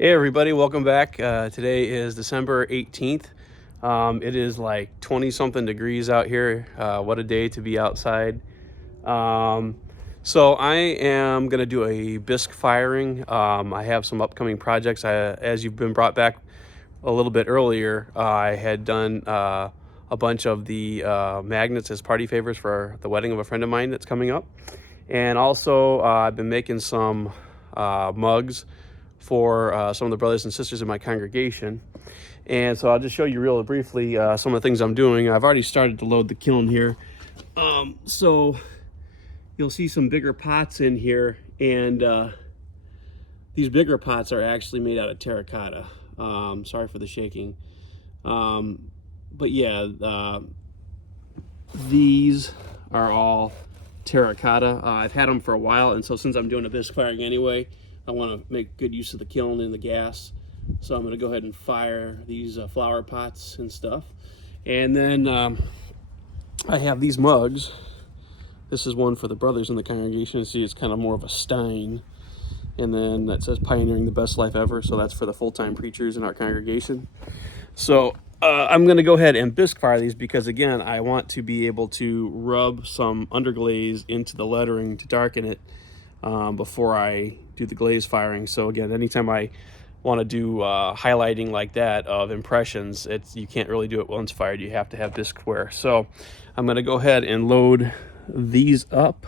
Hey everybody, welcome back. Today is December 18th. It is like 20 something degrees out here. What a day to be outside. So I am going to do a bisque firing. I have some upcoming projects. As you've been brought back a little bit earlier, I had done a bunch of the magnets as party favors for the wedding of a friend of mine that's coming up. And also I've been making some mugs for some of the brothers and sisters in my congregation. And so I'll just show you real briefly some of the things I'm doing. I've already started to load the kiln here. So you'll see some bigger pots in here, and these bigger pots are actually made out of terracotta. Sorry for the shaking. But yeah, these are all terracotta. I've had them for a while, and so since I'm doing a bisque firing anyway, I want to make good use of the kiln and the gas. So I'm going to go ahead and fire these flower pots and stuff. And then I have these mugs. This is one for the brothers in the congregation. See, it's kind of more of a stein. And then that says pioneering the best life ever. So that's for the full-time preachers in our congregation. So I'm going to go ahead and bisque fire these because, again, I want to be able to rub some underglaze into the lettering to darken it before I do the glaze firing. So again, anytime I want to do highlighting like that of impressions, you can't really do it once fired. You have to have bisque wear. So I'm going to go ahead and load these up.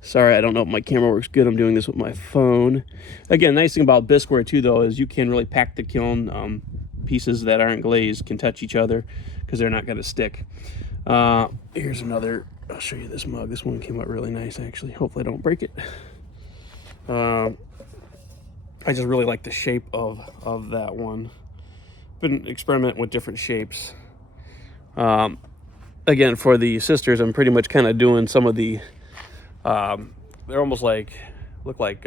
Sorry, I don't know if my camera works good. I'm doing this with my phone. Again, nice thing about bisque wear too, though, is you can really pack the kiln. Pieces that aren't glazed can touch each other because they're not going to stick. Here's another. I'll show you this mug. This one came out really nice, actually. Hopefully I don't break it. I just really like the shape of that one. Been experimenting with different shapes. Again, for the sisters, I'm pretty much kind of doing some of the. They're almost look like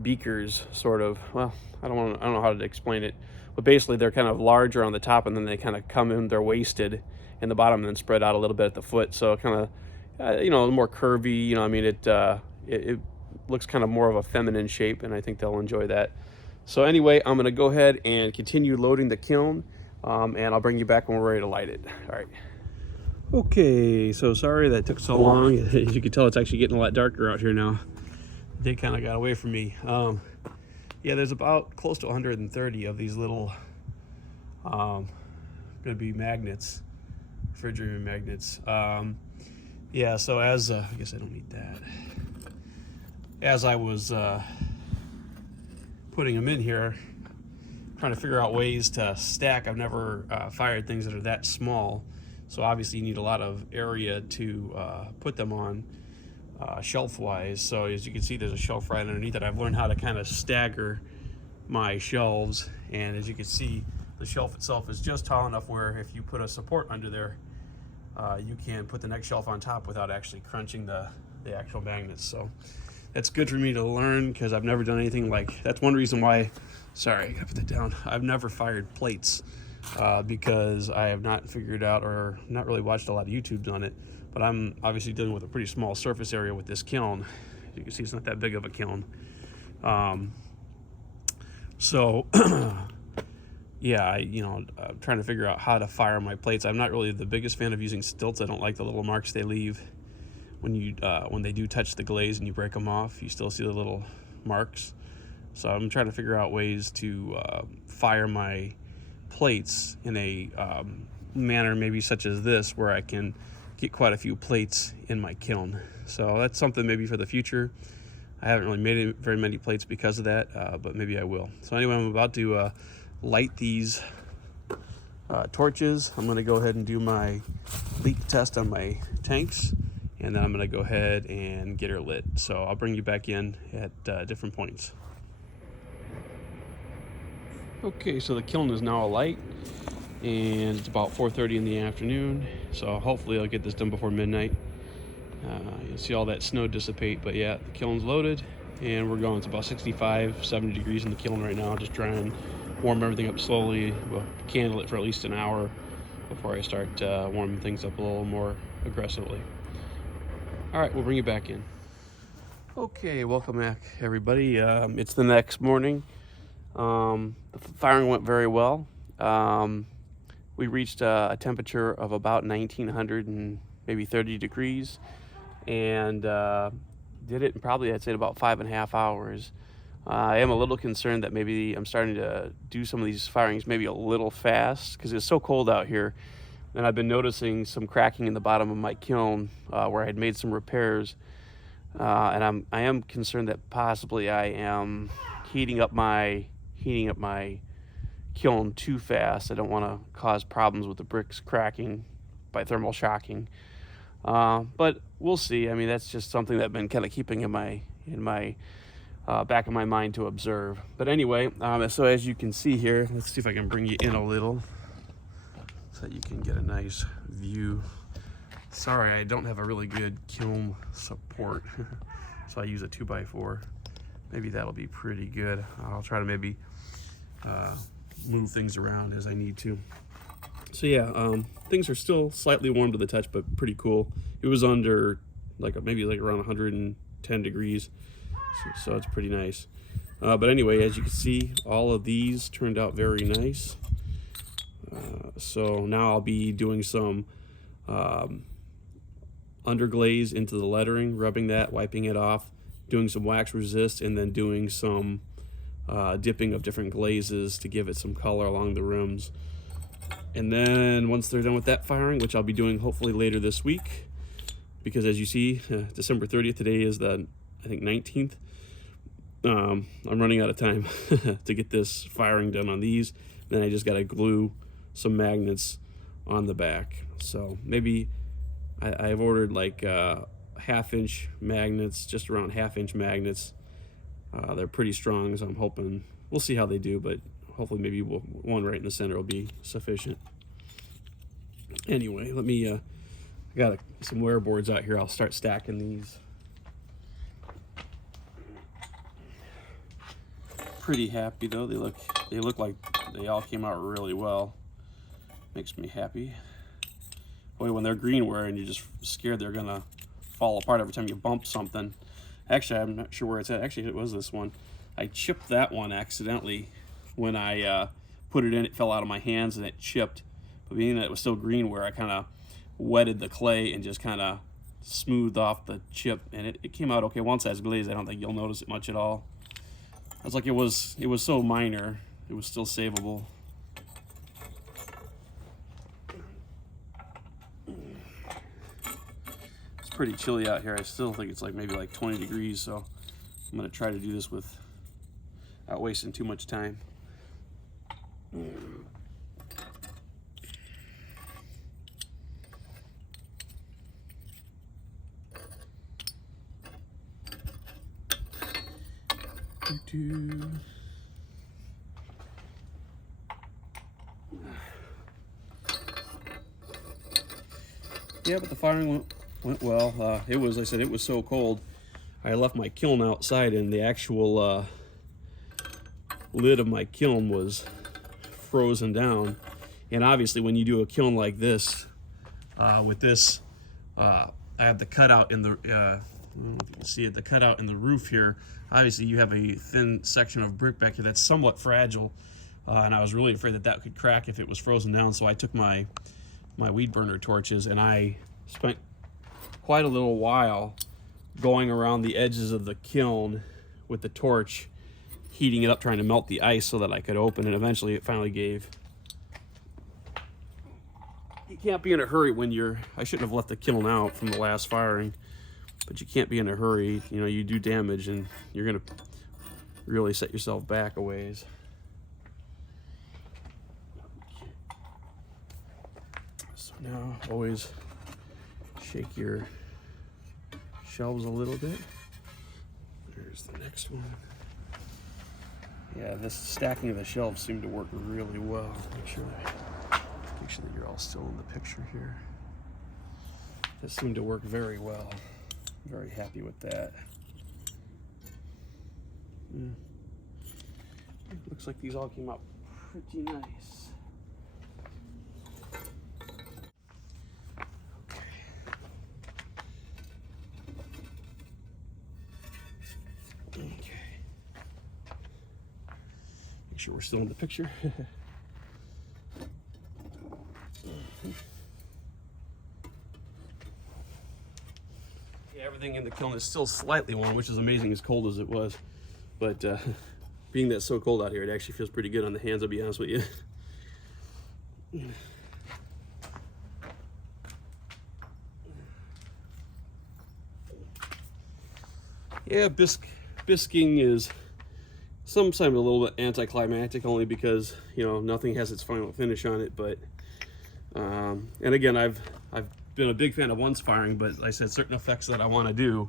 beakers, sort of. Well, I don't know how to explain it, but basically they're kind of larger on the top, and then they kind of come in. They're waisted in the bottom, and then spread out a little bit at the foot. So kind of, more curvy. I mean, it looks kind of more of a feminine shape, and I think they'll enjoy that. So anyway, I'm gonna go ahead and continue loading the kiln, and I'll bring you back when we're ready to light it. All right. Okay, so sorry that took so long. As you can tell, it's actually getting a lot darker out here now. They kind of got away from me. Yeah, there's about close to 130 of these little, gonna be magnets, refrigerator magnets. Yeah, so as, I guess I don't need that. As I was putting them in here, trying to figure out ways to stack. I've never fired things that are that small. So obviously you need a lot of area to put them on shelf-wise. So as you can see, there's a shelf right underneath it. I've learned how to kind of stagger my shelves. And as you can see, the shelf itself is just tall enough where if you put a support under there, you can put the next shelf on top without actually crunching the actual magnets. So that's good for me to learn because I've never done anything like, that's one reason why, sorry, I gotta put that down. I've never fired plates. Because I have not figured out or not really watched a lot of YouTubes on it, but I'm obviously dealing with a pretty small surface area with this kiln. As you can see, it's not that big of a kiln. So yeah, I'm trying to figure out how to fire my plates. I'm not really the biggest fan of using stilts. I don't like the little marks they leave when they do touch the glaze and you break them off. You still see the little marks. So I'm trying to figure out ways to fire my plates in a manner maybe such as this, where I can get quite a few plates in my kiln. So that's something maybe for the future. I haven't really made very many plates because of that, but maybe I will. So anyway, I'm about to light these torches. I'm going to go ahead and do my leak test on my tanks, and then I'm going to go ahead and get her lit. So I'll bring you back in at different points. Okay, so the kiln is now alight, and it's about 4:30 in the afternoon. So hopefully I'll get this done before midnight. You'll see all that snow dissipate, but yeah, the kiln's loaded, and we're going. It's about 65, 70 degrees in the kiln right now. Just trying to warm everything up slowly. We'll candle it for at least an hour before I start warming things up a little more aggressively. All right, we'll bring you back in. Okay, welcome back, everybody. It's the next morning. The firing went very well. We reached a temperature of about 1900 and maybe 30 degrees, and did it in probably, I'd say, about 5.5 hours. I am a little concerned that maybe I'm starting to do some of these firings maybe a little fast because it's so cold out here. And I've been noticing some cracking in the bottom of my kiln where I had made some repairs. And I am concerned that possibly I am heating up my kiln too fast. I don't want to cause problems with the bricks cracking by thermal shocking. But we'll see. I mean, that's just something that I've been kind of keeping in my back of my mind to observe. But anyway, so as you can see here, let's see if I can bring you in a little so that you can get a nice view. Sorry, I don't have a really good kiln support, so I use a 2x4. Maybe that'll be pretty good. I'll try to maybe move things around as I need to. So yeah, things are still slightly warm to the touch, but pretty cool. It was under maybe around 110 degrees, so it's pretty nice. But anyway, as you can see, all of these turned out very nice. So now I'll be doing some underglaze into the lettering, rubbing that, wiping it off, doing some wax resist, and then doing some dipping of different glazes to give it some color along the rims. And then once they're done with that firing, which I'll be doing hopefully later this week, because as you see, December 30th, today is the, I think, 19th. I'm running out of time to get this firing done on these. Then I just got to glue some magnets on the back. So maybe I've ordered like 1/2-inch magnets, just around 1/2-inch magnets. They're pretty strong, so I'm hoping, we'll see how they do, but hopefully maybe one right in the center will be sufficient. Anyway, let me, I got some wear boards out here. I'll start stacking these. Pretty happy though. They look like they all came out really well. Makes me happy. Boy, when they're greenware and you're just scared they're gonna fall apart every time you bump something. Actually, I'm not sure where it's at. Actually, it was this one. I chipped that one accidentally when I put it in. It fell out of my hands and it chipped. But being that it was still greenware, I kind of wetted the clay and just kind of smoothed off the chip, and it came out okay. Once that's glazed, I don't think you'll notice it much at all. It's like it was so minor, it was still savable. It's pretty chilly out here. I still think it's maybe 20 degrees, so I'm gonna try to do this without wasting too much time. Yeah, but the firing went well. It was, like I said, it was so cold. I left my kiln outside, and the actual lid of my kiln was frozen down. And obviously, when you do a kiln like this, with this, I have the cutout in the. I don't know if you can see it, the cutout in the roof here. Obviously you have a thin section of brick back here that's somewhat fragile, and I was really afraid that that could crack if it was frozen down, so I took my weed burner torches and I spent quite a little while going around the edges of the kiln with the torch, heating it up, trying to melt the ice so that I could open, and eventually it finally gave. You can't be in a hurry when I shouldn't have left the kiln out from the last firing. But you can't be in a hurry. You know, you do damage and you're gonna really set yourself back a ways. So now always shake your shelves a little bit. There's the next one. Yeah, this stacking of the shelves seemed to work really well. Make sure that you're all still in the picture here. This seemed to work very well. Very happy with that. Yeah. Looks like these all came out pretty nice. Okay. Make sure we're still in the picture. Yeah, everything in the kiln is still slightly warm, which is amazing as cold as it was. But being that it's so cold out here, it actually feels pretty good on the hands, I'll be honest with you. Yeah, bisquing is sometimes a little bit anticlimactic, only because, you know, nothing has its final finish on it. But and again, I've been a big fan of once firing, but like I said, certain effects that I want to do,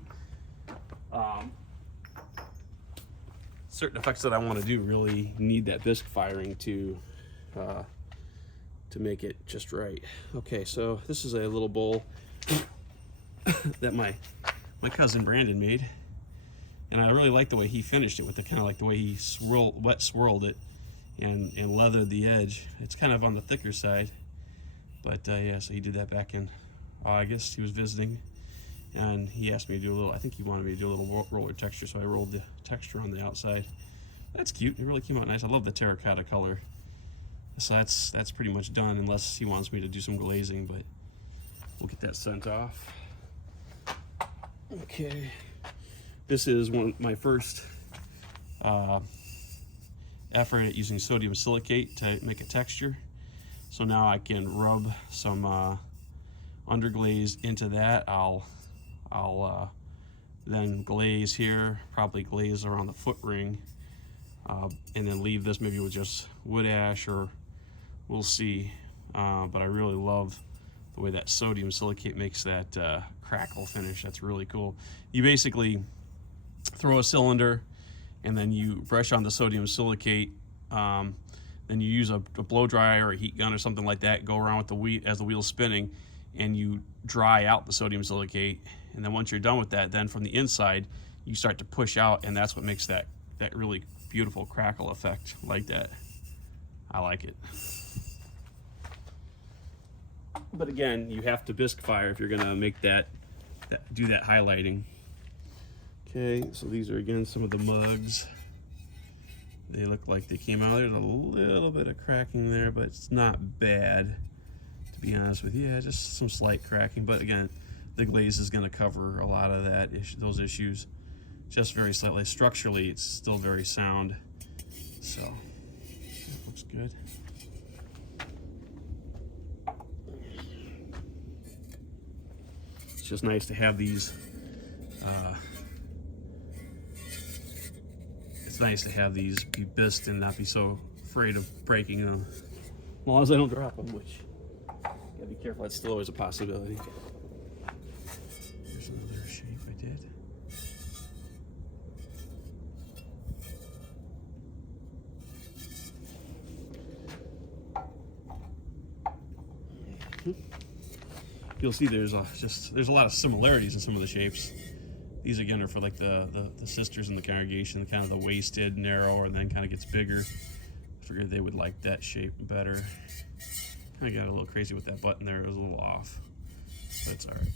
really need that bisque firing to make it just right. Okay, so this is a little bowl that my cousin Brandon made. And I really like the way he finished it with the kind of like the way he wet swirled it and leathered the edge. It's kind of on the thicker side, but yeah, so he did that back in August. He was visiting, and he asked me to do a little, I think he wanted me to do a little roller texture, so I rolled the texture on the outside. That's cute. It really came out nice. I love the terracotta color. So that's pretty much done, unless he wants me to do some glazing, but we'll get that sent off. Okay. This is my first effort at using sodium silicate to make a texture. So now I can rub some underglaze into that. I'll then glaze here, probably glaze around the foot ring, and then leave this maybe with just wood ash, or we'll see. But I really love the way that sodium silicate makes that crackle finish. That's really cool. You basically throw a cylinder, and then you brush on the sodium silicate. Then you use a blow dryer or a heat gun or something like that. Go around with the as the wheel's spinning, and you dry out the sodium silicate. And then once you're done with that, then from the inside you start to push out, and that's what makes that really beautiful crackle effect like that. I like it. But again, you have to bisque fire if you're gonna make do that highlighting. Okay, so these are again some of the mugs. They look like they came out. There's a little bit of cracking there, but it's not bad, to be honest with you. Yeah, just some slight cracking, but again, the glaze is going to cover a lot of those issues, just very slightly. Structurally, it's still very sound, so that looks good. It's just nice to have these. It's nice to have these be bisqued and not be so afraid of breaking them. As long as I don't drop them, which gotta be careful. That's still always a possibility. Here's another shape I did. You'll see there's a lot of similarities in some of the shapes. These again are for like the sisters in the congregation, kind of the waisted, narrow, and then kind of gets bigger. I figured they would like that shape better. I got a little crazy with that button there. It was a little off. That's all right.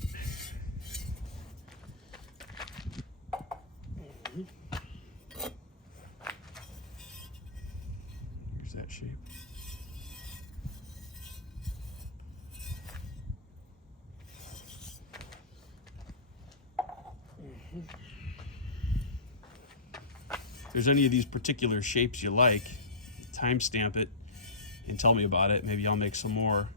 Here's that shape. If there's any of these particular shapes you like, timestamp it and tell me about it. Maybe I'll make some more.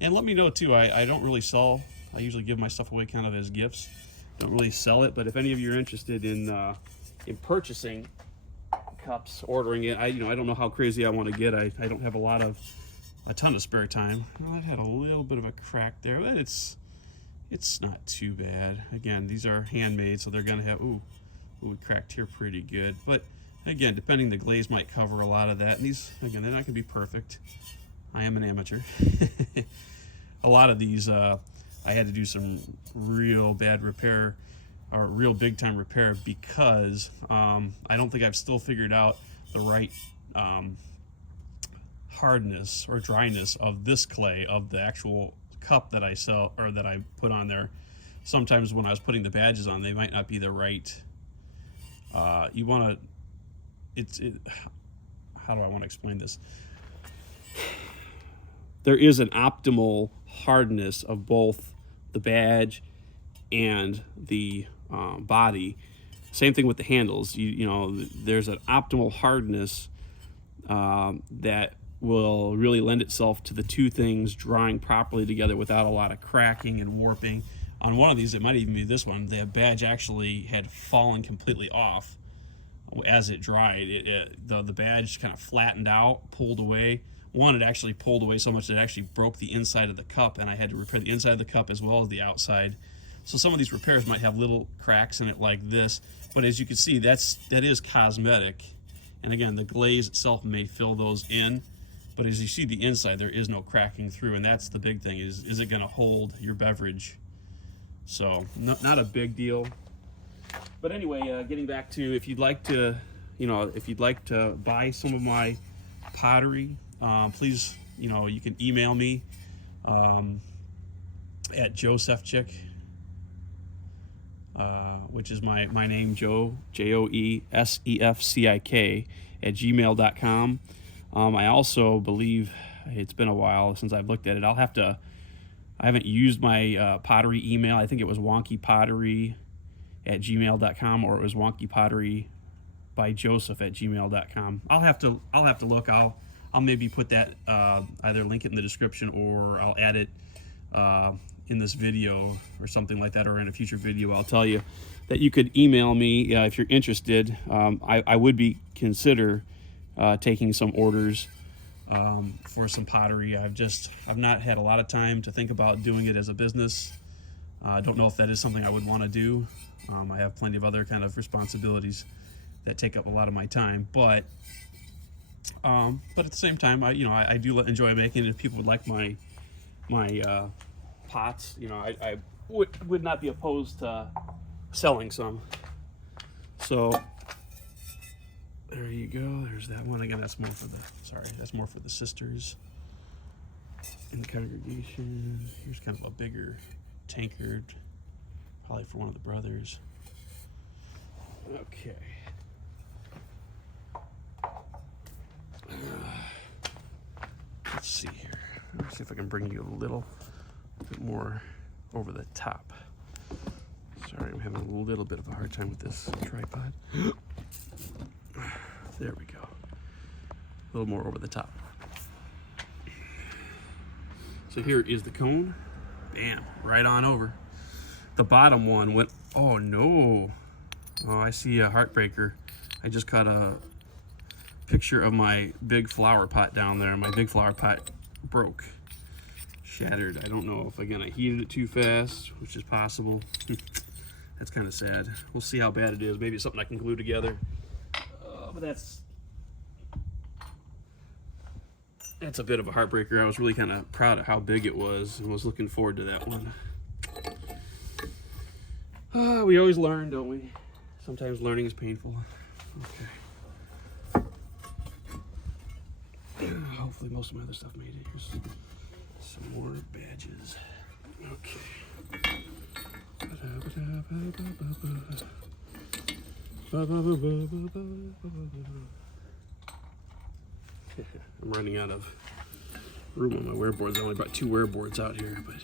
And let me know too. I don't really sell. I usually give my stuff away kind of as gifts. Don't really sell it, but if any of you are interested in purchasing cups, ordering it, I don't know how crazy I want to get. I don't have a ton of spare time. Well, that had a little bit of a crack there, but it's not too bad. Again, these are handmade, so they're gonna have it cracked here pretty good. But again, depending, the glaze might cover a lot of that. And these, again, they're not gonna be perfect. I am an amateur. A lot of these, I had to do some real bad repair, or real big time repair, because I don't think I've still figured out the right hardness or dryness of this clay, of the actual cup that I sell, or that I put on there. Sometimes when I was putting the badges on, they might not be the right. You want to, how how do I want to explain this? There is an optimal hardness of both the badge and the body. Same thing with the handles. You know, there's an optimal hardness that will really lend itself to the two things drawing properly together without a lot of cracking and warping. On one of these, it might even be this one, the badge actually had fallen completely off as it dried. The badge kind of flattened out, pulled away. One, it actually pulled away so much that it actually broke the inside of the cup, and I had to repair the inside of the cup as well as the outside. So some of these repairs might have little cracks in it like this, but as you can see, that is cosmetic. And again, the glaze itself may fill those in, but as you see the inside, there is no cracking through, and that's the big thing, is it gonna hold your beverage? So not a big deal. But anyway, getting back to, if you'd like to buy some of my pottery, please, you can email me at Joesefczyk, which is my name, Joe, Joesefczyk @gmail.com. I also believe, it's been a while since I've looked at it. I haven't used my pottery email. I think it was wonkypottery @gmail.com, or it was wonkypottery@joseph@gmail.com. I'll have to look. I'll maybe put that, either link it in the description, or I'll add it in this video or something like that, or in a future video. I'll tell you that you could email me if you're interested. I would consider taking some orders for some pottery. I've not had a lot of time to think about doing it as a business. I don't know if that is something I would want to do. I have plenty of other kind of responsibilities that take up a lot of my time, but at the same time, I do enjoy making it. If people would like my pots, I would not be opposed to selling some. So there you go. There's that one. Again, that's more for the sisters in the congregation. Here's kind of a bigger tankard, probably for one of the brothers. Okay. Let's see here. Let's see if I can bring you a little bit more over the top. Sorry, I'm having a little bit of a hard time with this tripod. There we go. A little more over the top. So here is the cone. Bam, right on over. The bottom one went, oh no. Oh, I see a heartbreaker. I just caught a picture of my big flower pot down there. My big flower pot broke, shattered. I don't know if I heated it too fast, which is possible. That's kind of sad. We'll see how bad it is. Maybe it's something I can glue together. But that's a bit of a heartbreaker. I was really kind of proud of how big it was and was looking forward to that one. We always learn, don't we? Sometimes learning is painful. Okay. Hopefully most of my other stuff made it. Here's some more badges. Okay. I'm running out of room on my wear boards. I only brought 2 wear boards out here, but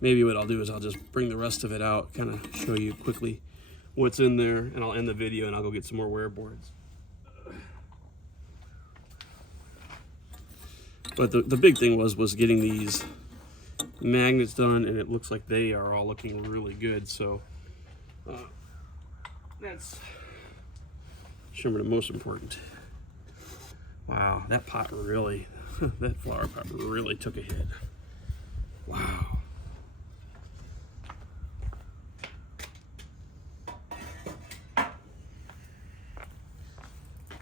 maybe what I'll do is I'll just bring the rest of it out, kind of show you quickly what's in there, and I'll end the video and I'll go get some more wear boards. But the big thing was getting these magnets done, and it looks like they are all looking really good. So that's sure the most important. Wow, that pot really, that flower pot really took a hit. Wow.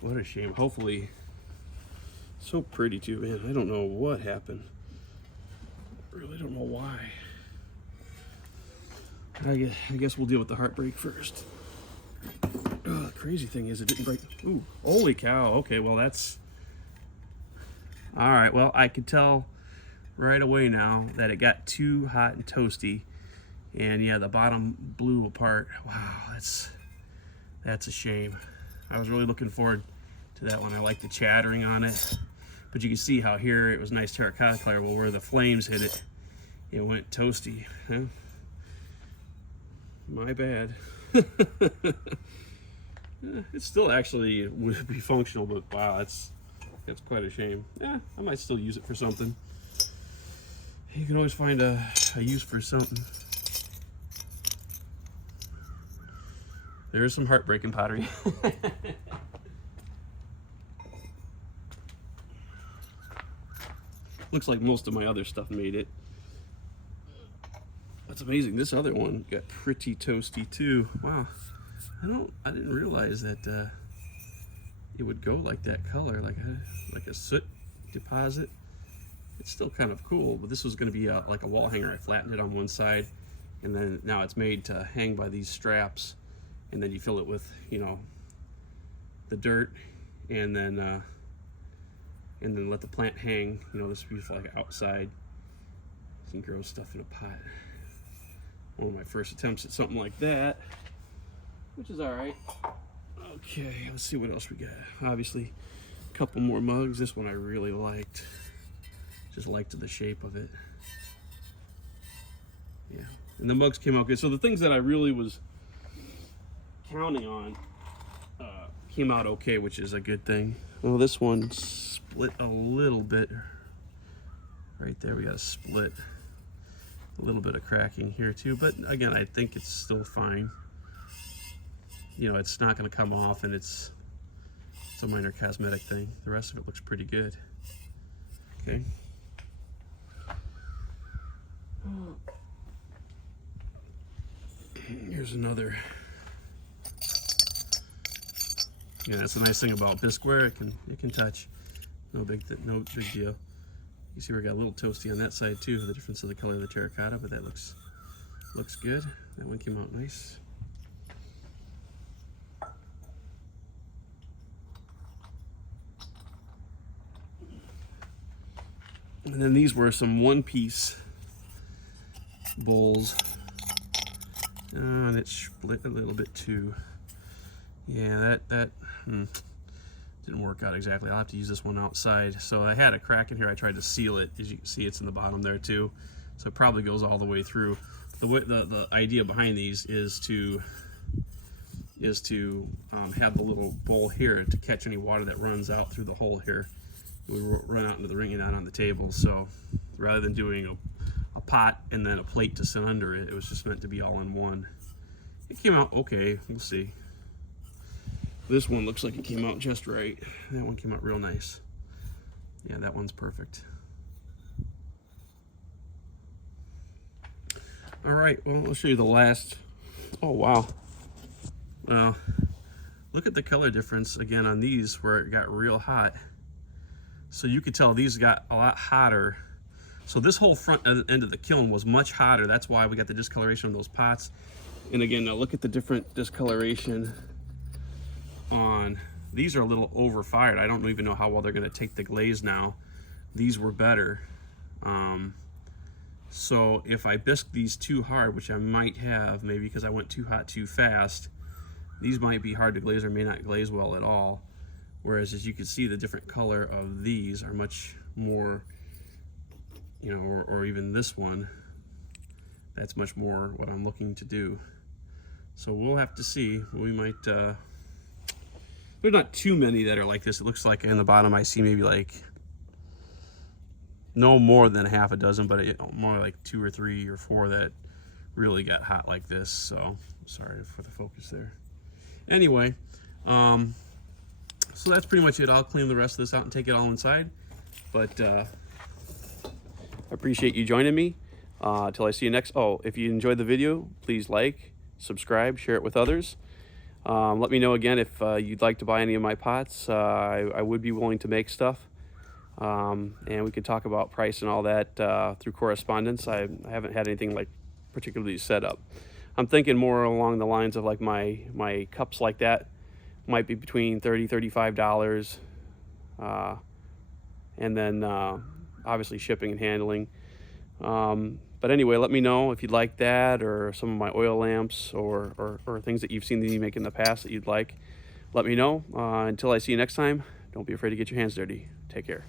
What a shame. Hopefully, so pretty too, man. I don't know what happened. I really don't know why. I guess we'll deal with the heartbreak first. Oh, the crazy thing is it didn't break. Ooh, holy cow. Okay, well that's... All right, well, I could tell right away now that it got too hot and toasty. And yeah, the bottom blew apart. Wow, that's a shame. I was really looking forward to that one. I like the chattering on it. But you can see how here it was nice terracotta color. Well, where the flames hit it, it went toasty. Huh? My bad. It still actually would be functional, but wow, that's quite a shame. Yeah, I might still use it for something. You can always find a use for something. There's some heartbreaking pottery. Looks like most of my other stuff made it. That's amazing. This other one got pretty toasty too. Wow. I didn't realize that it would go like that color, like a soot deposit. It's still kind of cool, but this was going to be like a wall hanger. I flattened it on one side, and then now it's made to hang by these straps, and then you fill it with, you know, the dirt, and then let the plant hang. You know, this would be for like outside. You can grow stuff in a pot. One of my first attempts at something like that, which is all right. Okay, let's see what else we got. Obviously, a couple more mugs. This one I really liked. Just liked the shape of it. Yeah, and the mugs came out good. So the things that I really was counting on came out okay, which is a good thing. Well, this one split a little bit. Right there, we got a split. A little bit of cracking here too, but again, I think it's still fine. You know, it's not going to come off, and it's a minor cosmetic thing. The rest of it looks pretty good. Okay. Here's another. Yeah, that's the nice thing about Bisqueware. It can touch. No big deal. You see, we got a little toasty on that side too. The difference of the color of the terracotta, but that looks good. That one came out nice. And then these were some one-piece bowls. And it split a little bit too. Yeah, that didn't work out exactly. I'll have to use this one outside. So I had a crack in here. I tried to seal it. As you can see, it's in the bottom there too. So it probably goes all the way through. The idea behind these is to have the little bowl here to catch any water that runs out through the hole here. We run out into the ring and down on the table. So rather than doing a pot and then a plate to sit under it, it was just meant to be all in one. It came out okay. We'll see. This one looks like it came out just right. That one came out real nice. Yeah, that one's perfect. All right, well, I'll show you the last. Oh, wow. Well, look at the color difference again on these where it got real hot. So you could tell these got a lot hotter. So this whole front end of the kiln was much hotter. That's why we got the discoloration of those pots. And again, now look at the different discoloration on these. Are a little over fired. I don't even know how well they're going to take the glaze now. These were better. So if I bisque these too hard, which I might have, maybe because I went too hot too fast, these might be hard to glaze or may not glaze well at all. Whereas as you can see, the different color of these are much more, you know, or even this one, that's much more what I'm looking to do. So we'll have to see. We might, there's not too many that are like this. It looks like in the bottom I see maybe like no more than half a dozen, but more like 2 or 3 or 4 that really got hot like this. So sorry for the focus there. Anyway, so that's pretty much it. I'll clean the rest of this out and take it all inside. But I appreciate you joining me. Till I see you next. Oh, if you enjoyed the video, please like, subscribe, share it with others. Let me know again if you'd like to buy any of my pots. I would be willing to make stuff. And we could talk about price and all that through correspondence. I haven't had anything like particularly set up. I'm thinking more along the lines of like my cups like that might be between $30, $35. And then obviously shipping and handling. But anyway, let me know if you'd like that, or some of my oil lamps, or things that you've seen me make in the past that you'd like. let me know. Until I see you next time, don't be afraid to get your hands dirty. Take care.